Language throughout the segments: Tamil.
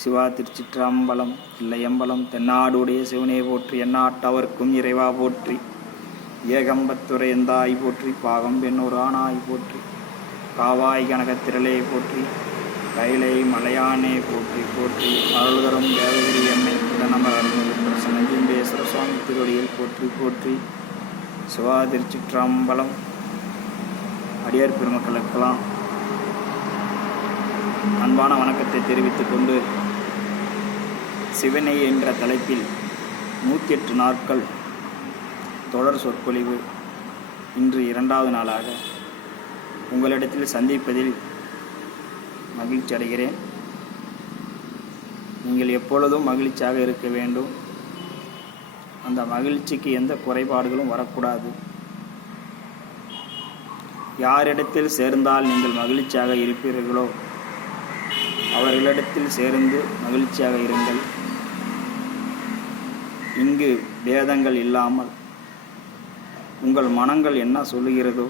சிவா திருச்சிற்றம்பலம் இல்லையம்பலம் தென்னாடுடைய சிவனே போற்றி எந்நாட்டவர்க்கும் இறைவா போற்றி. ஏகம்பத்துறை எந்தாய் போற்றி பாகம் பெண்ணூர் ஆனாய் போற்றி. காவாய் கனகத்திரளே போற்றி கைலை மலையானே போற்றி போற்றி. அருள்தரும் தேவகிரி எண்ணெய் நம நஞ்சும்பேஸ்வர சுவாமி திருவடியில் போற்றி போற்றி. சிவா திருச்சிற்றம்பலம். அடியார் பெருமக்களுக்கெல்லாம் அன்பான வணக்கத்தை தெரிவித்துக் கொண்டு சிவனை என்ற தலைப்பில் நூற்றி எட்டு நாட்கள் தொடர் சொற்பொழிவு இன்று இரண்டாவது நாளாக உங்களிடத்தில் சந்திப்பதில் மகிழ்ச்சி அடைகிறேன். நீங்கள் எப்பொழுதும் மகிழ்ச்சியாக இருக்க வேண்டும். அந்த மகிழ்ச்சிக்கு எந்த குறைபாடுகளும் வரக்கூடாது. யாரிடத்தில் சேர்ந்தால் நீங்கள் மகிழ்ச்சியாக இருப்பீர்களோ அவர்களிடத்தில் சேர்ந்து மகிழ்ச்சியாக இருங்கள். இங்கு வேதங்கள் இல்லாமல் உங்கள் மனங்கள் என்ன சொல்லுகிறதோ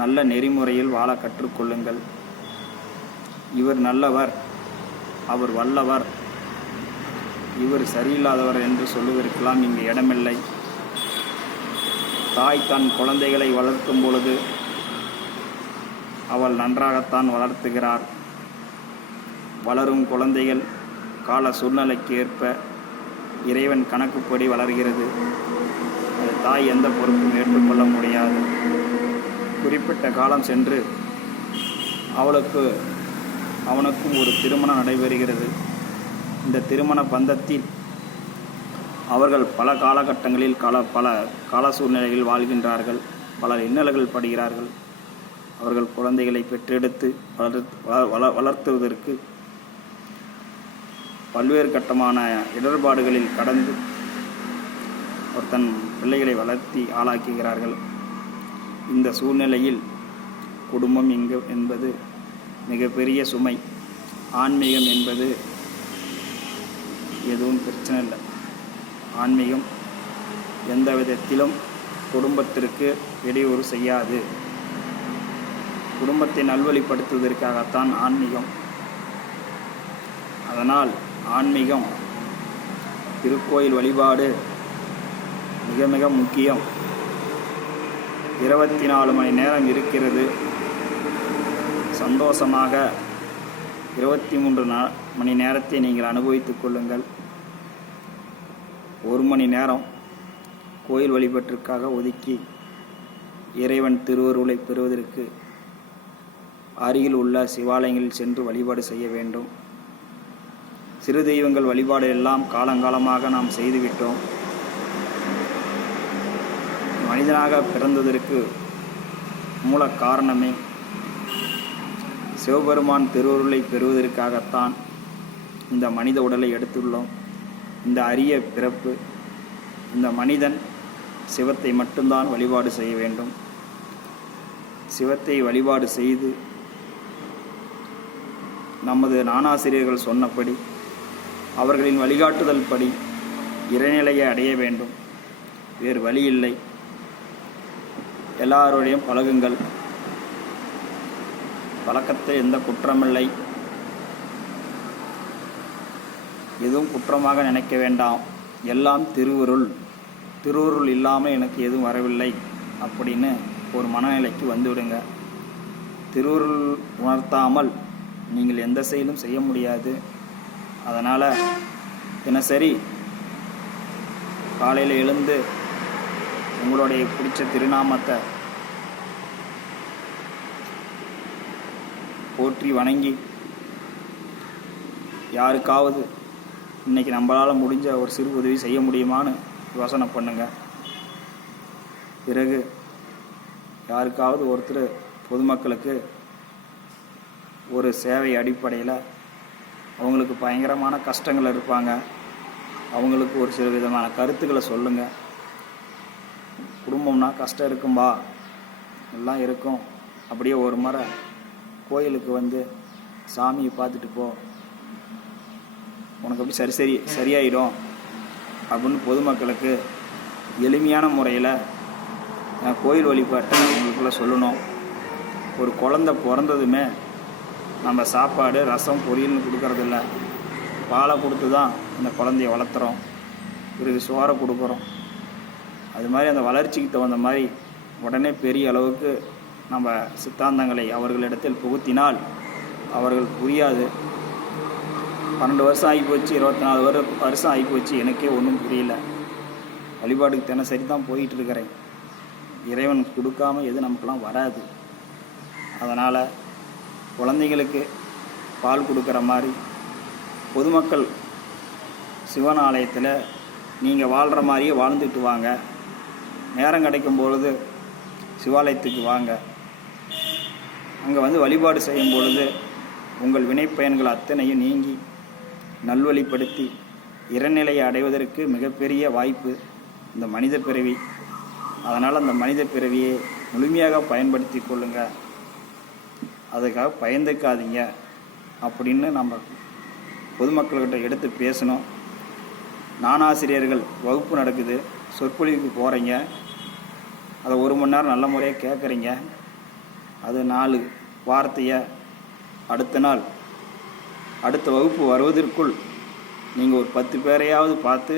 நல்ல நெறிமுறையில் வாழ கற்றுக்கொள்ளுங்கள். இவர் நல்லவர் அவர் வல்லவர். இவர் சரியில்லாதவர் என்று சொல்லுவதற்கெல்லாம் இங்கு இடமில்லை. தாய் தன் குழந்தைகளை வளர்க்கும் பொழுது அவள் நன்றாகத்தான் வளர்த்துகிறார். வளரும் குழந்தைகள் கால சூழ்நிலைக்கு ஏற்ப இறைவன் கணக்குப்படி வளர்கிறது. அது தாய் எந்த பொறுப்பும் ஏற்றுக்கொள்ள முடியாது. குறிப்பிட்ட காலம் சென்று அவளுக்கு அவனுக்கும் ஒரு திருமணம் நடைபெறுகிறது. இந்த திருமண பந்தத்தில் அவர்கள் பல காலகட்டங்களில் கால பல கால சூழ்நிலைகளில் வாழ்கின்றார்கள். பல இன்னல்கள் படுகிறார்கள். அவர்கள் குழந்தைகளை பெற்றெடுத்து வளர்த்து வள வளர்த்துவதற்கு பல்வேறு கட்டமான இடர்பாடுகளில் கடந்து ஒருத்தன் தன் பிள்ளைகளை வளர்த்தி ஆளாக்குகிறார்கள். இந்த சூழ்நிலையில் குடும்பம் எங்கு என்பது மிகப்பெரிய சுமை. ஆன்மீகம் என்பது எதுவும் பிரச்சனை இல்லை. ஆன்மீகம் எந்த விதத்திலும் குடும்பத்திற்கு இடையூறு செய்யாது. குடும்பத்தை நல்வழிப்படுத்துவதற்காகத்தான் ஆன்மீகம். அதனால் ஆன்மீகம் திருக்கோயில் வழிபாடு மிக மிக முக்கியம். இருபத்தி நாலு மணி நேரம் இருக்கிறது. சந்தோஷமாக இருபத்தி மூன்று நா மணி நேரத்தை நீங்கள் அனுபவித்துக் கொள்ளுங்கள். ஒரு மணி நேரம் கோயில் வழிபாட்டிற்காக ஒதுக்கி இறைவன் திருவருளை பெறுவதற்கு அருகில் உள்ள சிவாலயங்களில் சென்று வழிபாடு செய்ய வேண்டும். சிறு தெய்வங்கள் வழிபாடு எல்லாம் காலங்காலமாக நாம் செய்துவிட்டோம். மனிதனாக பிறந்ததற்கு மூல காரணமே சிவபெருமான் திருவருளை பெறுவதற்காகத்தான் இந்த மனித உடலை எடுத்துள்ளோம். இந்த அரிய பிறப்பு இந்த மனிதன் சிவத்தை மட்டும்தான் வழிபாடு செய்ய வேண்டும். சிவத்தை வழிபாடு செய்து நமது நானாசிரியர்கள் சொன்னபடி அவர்களின் வழிகாட்டுதல் படி இறைநிலையை அடைய வேண்டும். வேறு வழி இல்லை. எல்லாருடையும் பழகுங்கள். பழக்கத்தில் எந்த குற்றமில்லை. எதுவும் குற்றமாக நினைக்க வேண்டாம். எல்லாம் திருவுருள். திருவுருள் இல்லாமல் எனக்கு எதுவும் வரவில்லை அப்படின்னு ஒரு மனநிலைக்கு வந்துவிடுங்க. திருவுருள் உணர்த்தாமல் நீங்கள் எந்த செயலும் செய்ய முடியாது. அதனால் தினசரி காலையில் எழுந்து உங்களுடைய பிடிச்ச திருநாமத்தை போற்றி வணங்கி யாருக்காவது இன்னைக்கு நம்மளால் முடிஞ்ச ஒரு சிறு உதவி செய்ய முடியுமான்னு யோசனை பண்ணுங்க. பிறகு யாருக்காவது ஒருத்தர் பொதுமக்களுக்கு ஒரு சேவை அடிப்படையில் அவங்களுக்கு பயங்கரமான கஷ்டங்கள் இருப்பாங்க. அவங்களுக்கு ஒரு சில விதமான கருத்துக்களை சொல்லுங்கள் குடும்பம்னா கஷ்டம் இருக்கும்பா. எல்லாம் இருக்கும். அப்படியே ஒரு முறை கோயிலுக்கு வந்து சாமியை பார்த்துட்டு போ. உனக்கு அப்படி சரி சரி சரியாயிடும் அப்படின்னு பொதுமக்களுக்கு எளிமையான முறையில் கோயில் வழிபாட்டை உங்களுக்குள்ள சொல்லணும். ஒரு குழந்த பிறந்ததுமே நம்ம சாப்பாடு ரசம் பொரியல்னு கொடுக்கறதில்ல. பாலை கொடுத்து தான் இந்த குழந்தைய வளர்த்துறோம். பிறகு சோறை கொடுக்குறோம். அது மாதிரி அந்த வளர்ச்சிக்கு தகுந்த மாதிரி உடனே பெரிய அளவுக்கு நம்ம சித்தாந்தங்களை அவர்களிடத்தில் புகுத்தினால் அவர்கள் புரியாது. பன்னெண்டு வருஷம் ஆகி போச்சு இருபத்தி நாலு வரு வருஷம் ஆகி போச்சு எனக்கே ஒன்றும் புரியல. வழிபாடுக்கு தினசரி தான் போயிட்டு இருக்கிறேன். இறைவன் கொடுக்காம எது நமக்கெல்லாம் வராது. அதனால் குழந்தைங்களுக்கு பால் கொடுக்குற மாதிரி பொதுமக்கள் சிவன் ஆலயத்தில் நீங்கள் வாழ்கிற மாதிரியே வாழ்ந்துட்டு வாங்க. நேரம் கிடைக்கும் பொழுது சிவாலயத்துக்கு வாங்க. அங்கே வந்து வழிபாடு செய்யும் பொழுது உங்கள் வினைப்பயன்கள் அத்தனையும் நீங்கி நல்வழிப்படுத்தி இறநிலையை அடைவதற்கு மிகப்பெரிய வாய்ப்பு இந்த மனித பிறவி. அதனால் அந்த மனித பிறவியை முழுமையாக பயன்படுத்தி கொள்ளுங்கள் அதுக்காக பயந்துக்காதீங்க அப்படின்னு நம்ம பொதுமக்கள்கிட்ட எடுத்து பேசணும். நானாசிரியர்கள் வகுப்பு நடக்குது சொற்பொழிவுக்கு போகிறீங்க அதை ஒரு மணி நேரம் நல்ல முறையாக கேட்குறீங்க. அது நாலு வார்த்தையை அடுத்த நாள் அடுத்த வகுப்பு வருவதற்குள் நீங்கள் ஒரு பத்து பேரையாவது பார்த்து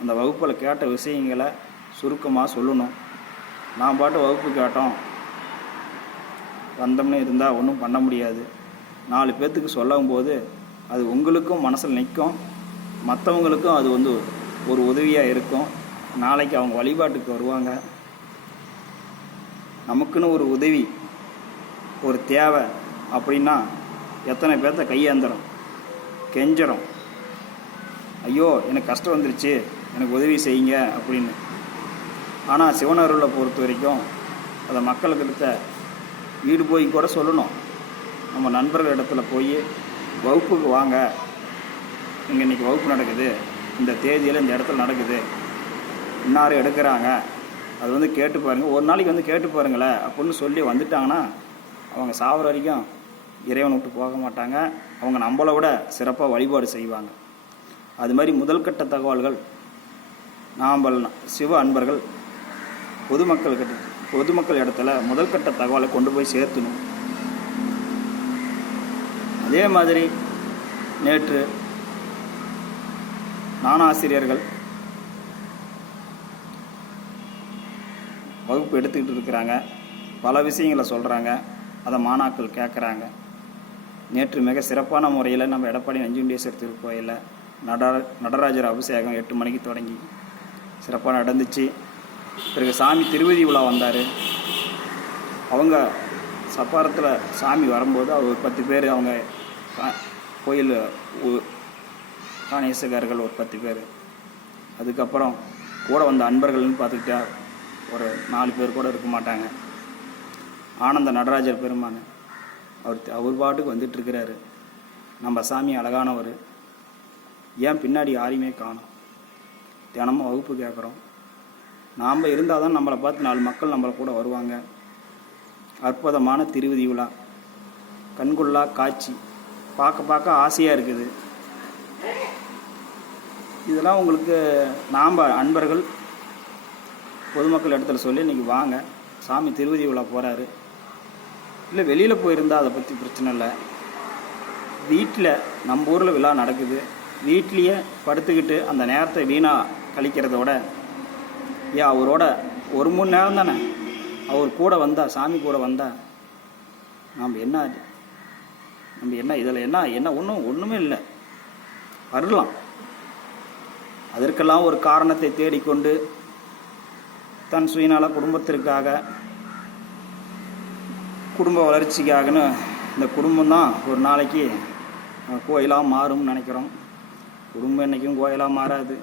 அந்த வகுப்பில் கேட்ட விஷயங்களை சுருக்கமாக சொல்லணும். நான் பாட்டு வகுப்பு கேட்டோம். வந்தோம்னு இருந்தால் ஒன்றும் பண்ண முடியாது. நாலு பேர்த்துக்கு சொல்லவும் போது அது உங்களுக்கும் மனசில் நிற்கும் மற்றவங்களுக்கும் அது வந்து ஒரு உதவியாக இருக்கும். நாளைக்கு அவங்க வழிபாட்டுக்கு வருவாங்க. நமக்குன்னு ஒரு உதவி ஒரு தேவை அப்படின்னா எத்தனை பேர்த்த கையேந்துடும் கெஞ்சிடும் ஐயோ எனக்கு கஷ்டம் வந்துருச்சு. எனக்கு உதவி செய்யுங்க அப்படின்னு. ஆனால் சிவனருளை பொறுத்த வரைக்கும் அதை மக்கள்கிட்ட வீடு போய் கூட சொல்லணும் நம்ம நண்பர்கள் இடத்துல போய் வகுப்புக்கு வாங்க. இங்கே இன்றைக்கி வகுப்பு நடக்குது? இந்த தேதியில் இந்த இடத்துல நடக்குது. இன்னாரும் எடுக்கிறாங்க? அது வந்து கேட்டு பாருங்கள் ஒரு நாளைக்கு வந்து கேட்டு பாருங்களேன் அப்படின்னு சொல்லி வந்துட்டாங்கன்னா அவங்க சாவர வரைக்கும் இறைவன் விட்டு போக மாட்டாங்க. அவங்க நம்மளை விட சிறப்பாக வழிபாடு செய்வாங்க. அது மாதிரி முதல்கட்ட தகவல்கள் நாம் சிவ அன்பர்கள் பொதுமக்கள் கிட்ட பொதுமக்கள் இடத்துல முதல்கட்ட தகவலை கொண்டு போய் சேர்த்தணும். அதே மாதிரி நேற்று நானாசிரியர்கள் வகுப்பு எடுத்துக்கிட்டு இருக்கிறாங்க. பல விஷயங்களை சொல்கிறாங்க அதை மாணாக்கள் கேட்குறாங்க நேற்று மிக சிறப்பான முறையில் நம்ம எடப்பாடி நஞ்சுண்டேஸ்வரர் திருக்கோயிலில் நட நடராஜர் அபிஷேகம் எட்டு மணிக்கு தொடங்கி. சிறப்பாக நடந்துச்சு. பிறகு சாமி திருவதி உலா வந்தார். அவங்க சப்பாரத்தில் சாமி வரும்போது அவர் ஒரு பத்து பேர் அவங்க கோயில் காணேசகர்கள் ஒரு பத்து பேர். அதுக்கப்புறம் கூட வந்த அன்பர்கள்னு பார்த்துக்கிட்டா ஒரு நாலு பேர் கூட இருக்க மாட்டாங்க. ஆனந்த நடராஜர் பெருமான் அவர் அவர் பாட்டுக்கு வந்துட்டுருக்கிறாரு நம்ம சாமி அழகானவர். ஏன் பின்னாடி யாரையுமே காணும். தினமும் வகுப்பு கேட்குறோம் நாம் இருந்தால் தான் நம்மளை பார்த்து நாலு மக்கள் நம்மளை கூட வருவாங்க. அற்புதமான திருவிதி விழா கண்கொள்ளா காட்சி. பார்க்க பார்க்க ஆசையாக இருக்குது. இதெல்லாம் உங்களுக்கு நாம் அன்பர்கள் பொதுமக்கள் இடத்துல சொல்லி இன்றைக்கி வாங்க. சாமி திருவதி விழா போகிறாரு இல்லை வெளியில் போயிருந்தால் அதை பற்றி பிரச்சனை இல்லை. வீட்டில் நம்ம ஊரில் விழா நடக்குது. வீட்லேயே படுத்துக்கிட்டு அந்த நேரத்தை வீணாக கழிக்கிறத ஏன் அவரோட ஒரு மணி நேரம் தானே? அவர் கூட வந்தா சாமி கூட வந்தா நாம் என்ன நம்ம என்ன இதில் என்ன என்ன ஒன்றும் ஒன்றுமே இல்லை. வரலாம். அதற்கெல்லாம் ஒரு காரணத்தை தேடிக்கொண்டு தன் சுயநல குடும்பத்திற்காக குடும்ப வளர்ச்சிக்காகன்னு இந்த குடும்பம் தான் ஒரு நாளைக்கு கோயிலாக மாறும்னு நினைக்கிறோம். குடும்பம் என்றைக்கும் கோயிலாக மாறாது.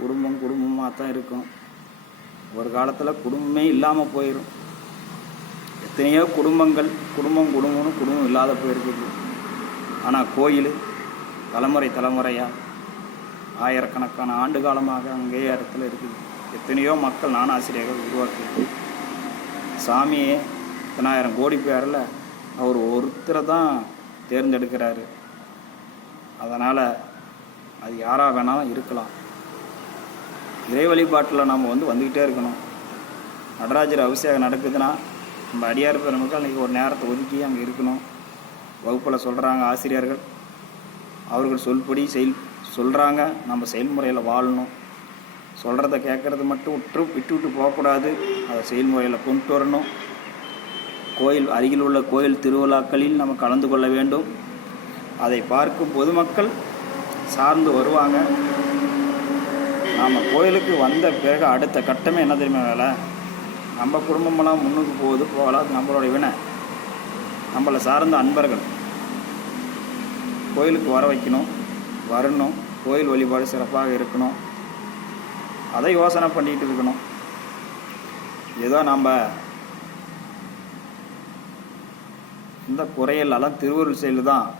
குடும்பம் குடும்பமாக தான் இருக்கும். ஒரு காலத்தில் குடும்பமே இல்லாமல் போயிடும் எத்தனையோ குடும்பங்கள் குடும்பம் குடும்பம்னு குடும்பம் இல்லாத போயிருக்குது ஆனால் கோயில் தலைமுறை தலைமுறையாக ஆயிரக்கணக்கான ஆண்டு காலமாக அங்கேயே இடத்துல இருக்குது. எத்தனையோ மக்கள் நானாசிரியர்கள் உருவாக்கியிருக்கு. சாமியே இத்தனாயிரம் கோடி பேரில் அவர் ஒருத்தரை தான் தேர்ந்தெடுக்கிறாரு. அதனால் அது யாராக வேணாலும் இருக்கலாம். இறை வழிபாட்டில் நம்ம வந்து வந்துக்கிட்டே இருக்கணும். நடராஜர் அபிஷேகம் நடக்குதுன்னா நம்ம அடியார் பெருமக்கள் அன்றைக்கி ஒரு நேரத்தை ஒதுக்கி அங்கே இருக்கணும். வகுப்பில் சொல்கிறாங்க ஆசிரியர்கள். அவர்கள் சொல்படி செயல் சொல்கிறாங்க நம்ம செயல்முறையில் வாழணும். சொல்கிறத கேட்குறது மட்டும் விட்டு விட்டு விட்டு போகக்கூடாது. அதை செயல்முறையில் கொண்டு வரணும். கோயில் அருகில் உள்ள கோயில் திருவிழாக்களில் நம்ம கலந்து கொள்ள வேண்டும். அதை பார்க்கும் பொதுமக்கள் சார்ந்து வருவாங்க. நாம் கோயிலுக்கு வந்த பிறகு அடுத்த கட்டமே என்ன தெரியுமா வேலை? நம்ம குடும்பமெல்லாம் முன்னுக்கு போகுது போகலாம். நம்மளோட நம்மளுடைய வினை. நம்மளை சார்ந்த அன்பர்கள். கோயிலுக்கு வர வைக்கணும் வரணும். கோயில் வழிபாடு சிறப்பாக இருக்கணும். அதை யோசனை பண்ணிகிட்டு இருக்கணும். ஏதோ நம்ம இந்த குறையெல்லாம் திருவருள் செயல் தான்.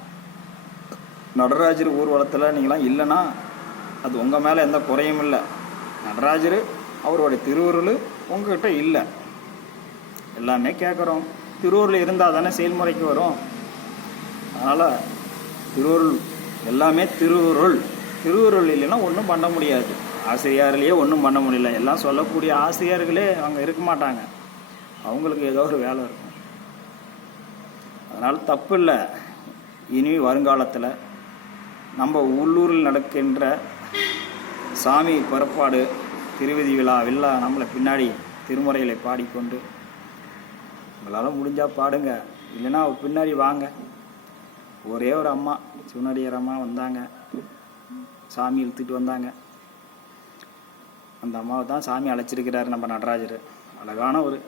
நடராஜர் ஊர்வலத்தில் நீங்களாம் இல்லைன்னா அது உங்கள் மேலே எந்த குறையும் இல்லை. நடராஜர் அவருடைய திருவருள் உங்ககிட்ட இல்லை. எல்லாமே கேட்குறோம் திருவருள் இருந்தால் தானே செயல்முறைக்கு வரும். அதனால் திருவருள் எல்லாமே திருவருள். திருவருள் இல்லைன்னா ஒன்றும் பண்ண முடியாது. ஆசிரியர்களையே ஒன்றும் பண்ண முடியல. எல்லாம் சொல்லக்கூடிய ஆசிரியர்களே அங்கே இருக்க மாட்டாங்க. அவங்களுக்கு ஏதோ ஒரு வேலை இருக்கும். அதனால் தப்பு இல்லை. இனி வருங்காலத்தில் நம்ம உள்ளூரில் நடக்கின்ற சாமி புறப்பாடு திருவதி விழா விழா நம்மளை பின்னாடி திருமுறைகளை பாடிக்கொண்டு. உங்களால் முடிஞ்சால் பாடுங்க. இல்லைன்னா பின்னாடி வாங்க. ஒரே ஒரு அம்மா சிவனடியார் அம்மா வந்தாங்க. சாமி இழுத்துட்டு வந்தாங்க. அந்த அம்மாவை தான் சாமி அழைச்சிருக்கிறாரு நம்ம நடராஜர். அழகான ஒரு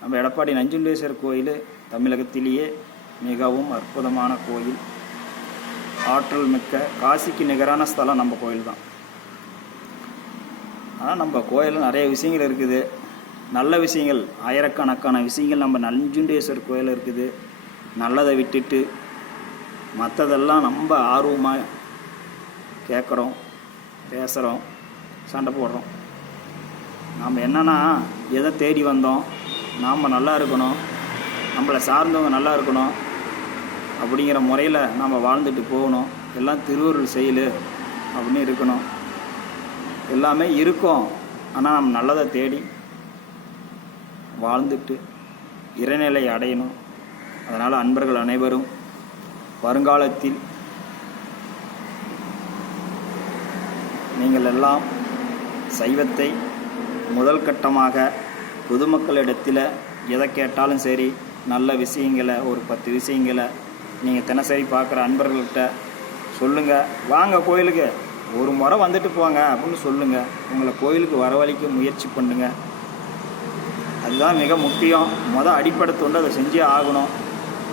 நம்ம எடப்பாடி நஞ்சுண்டேஸ்வரர் கோயில் தமிழகத்திலேயே மிகவும் அற்புதமான கோயில். ஆற்றல் மிக்க காசிக்கு நிகரான ஸ்தலம் நம்ம கோயில் தான் ஆனால் நம்ம கோயிலில் நிறைய விஷயங்கள் இருக்குது. நல்ல விஷயங்கள் ஆயிரக்கணக்கான விஷயங்கள் நம்ம நஞ்சுண்டேஸ்வரர் கோயில் இருக்குது. நல்லதை விட்டுட்டு மற்றதெல்லாம் நம்ம ஆர்வமாக கேட்குறோம் பேசுகிறோம் சண்டை போடுறோம். நாம் என்னன்னா எதை தேடி வந்தோம் நாம் நல்லா இருக்கணும் நம்மளை சார்ந்தவங்க நல்லா இருக்கணும் அப்படிங்கிற முறையில் நாம் வாழ்ந்துட்டு போகணும். எல்லாம் திருவருள் செயல் அப்படின்னு இருக்கணும். எல்லாமே இருக்கும். ஆனால் நம்ம நல்லதை தேடி வாழ்ந்துட்டு இறைநிலை அடையணும். அதனால் அன்பர்கள் அனைவரும் வருங்காலத்தில் நீங்கள் எல்லாம் சைவத்தை முதல் கட்டமாக பொதுமக்களிடத்தில் எதை கேட்டாலும் சரி நல்ல விஷயங்களை ஒரு பத்து விஷயங்களை நீங்கள் தினசரி பார்க்குற அன்பர்கள்கிட்ட சொல்லுங்கள் வாங்க கோயிலுக்கு. ஒரு முறை வந்துட்டு போங்க அப்படின்னு சொல்லுங்கள் உங்களை கோயிலுக்கு வரவழைக்க முயற்சி பண்ணுங்க. அதுதான் மிக முக்கியம். மொதல் அடிப்படை தொண்டு அதை செஞ்சே ஆகணும்.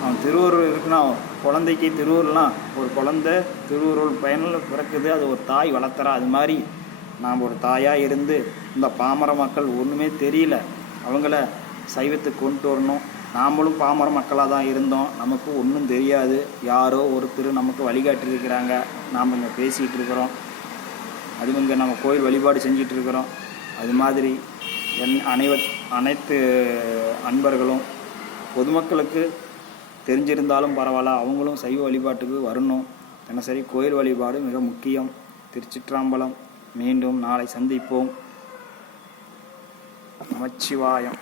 அவன் திருவருள் இருக்குன்னா குழந்தைக்கு திருவருள்லாம் ஒரு குழந்தை திருவருள் பயனில் பிறக்குது அது ஒரு தாய் வளர்த்துறா அது மாதிரி நாம் ஒரு தாயாக இருந்து இந்த பாமர மக்கள் ஒன்றுமே தெரியல. அவங்கள சைவத்துக்கு கொண்டு வரணும். நாமளும் பாமர மக்களாக தான் இருந்தோம். நமக்கு ஒன்றும் தெரியாது. யாரோ ஒருத்தர் நமக்கு வழிகாட்டியிருக்கிறாங்க. நாம் இங்கே பேசிகிட்டு இருக்கிறோம். அது இங்கே நம்ம கோயில் வழிபாடு செஞ்சிட்டு இருக்கிறோம். அது மாதிரி என் அனைவ அனைத்து அன்பர்களும் பொதுமக்களுக்கு தெரிஞ்சிருந்தாலும் பரவாயில்ல அவங்களும் சைவ வழிபாட்டுக்கு வரணும். தினசரி கோயில் வழிபாடு மிக முக்கியம். திருச்சிற்றாம்பலம் மீண்டும் நாளை சந்திப்போம். நமச்சிவாயம்.